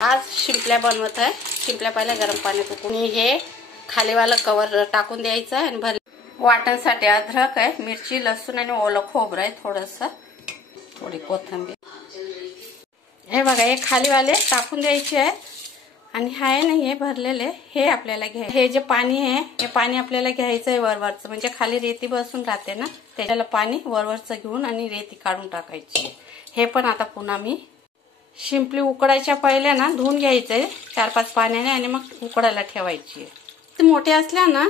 आज शिंपल्या बनवत आहे। शिंपल्या पहिल्या गरम पाण्यात उकळून हे खालीवाला कवर टाकून द्यायचं आणि भर वाटणसाठी अद्रक आहे, मिरची, लसूण आणि ओलं खोबरं आहे, थोडी कोथिंबीर। हे बघा हे खालीवाले टाकून द्यायचे आहेत आणि हाय ना हे भरलेले हे आपल्याला घ्यायचं। हे जे पाणी आहे हे पाणी आपल्याला घ्यायचं आहे वरवरचं, म्हणजे खाली रेती बसून राहते ना त्याला पाणी वरवरचं घेऊन आणि रेती काढून टाकायची। हे पण आता पुन्हा मी शिंपली उकडायच्या पहिले ना धुवून घ्यायचंय 4-5 पाण्याने आणि मग उकडायला ठेवायची। ते मोठे असल्या ना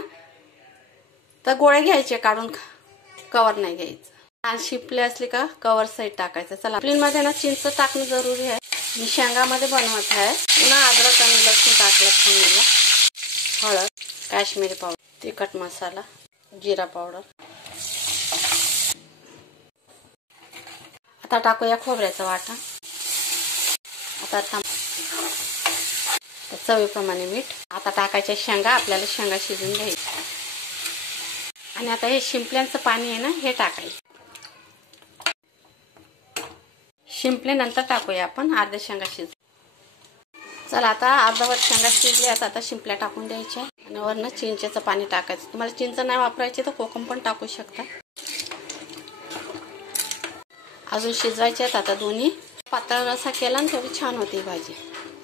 तर गोळे घ्यायचे काढून, कवर नाही घ्यायचं। आणि शिंपली असली का कवर साईड टाकायचं। चला शिंपलीमध्ये ना चिंच टाकणं जरुरी आहे। मी शेंगामध्ये बनवत आहे। पुन्हा अद्रक आणि लसूण टाकलं, फोडणीला हळद, काश्मीरी पावडर, तिखट मसाला, जिरा पावडर। आता टाकूया खोबऱ्याचं वाटण। आता चवीप्रमाणे मीठ। आता टाकायच्या शेंगा, आपल्याला शेंगा शिजून घ्यायच्या आणि आता हे शिंपल्यांचं पाणी आहे ना हे टाकायचं। शिंपले नंतर टाकूया आपण, अर्ध्या शेंगा शिजू। चला आता अर्धवट शेंगा शिजल्यात, आता शिंपल्या टाकून द्यायच्या आणि वरनं चिंचेचं पाणी टाकायचं। तुम्हाला चिंच नाही वापरायची तर कोकम पण टाकू शकता। अजून शिजवायचे आहेत आता दोन्ही। पातळ रसा केला ना थोडी छान होती भाजी,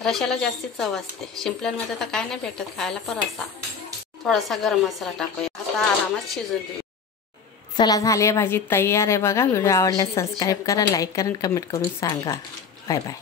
रशाला जास्ती चव असते। शिंपल्यांमध्ये तर काय नाही भेटत खायला, पण रसा थोडासा गरम मसाला टाकूया। आता आरामात शिजून देऊ। चला झाली आहे भाजी तयार आहे बघा। व्हिडिओ आवडल्यास सबस्क्राईब करा, लाईक करा आणि कमेंट करून सांगा। Bye bye.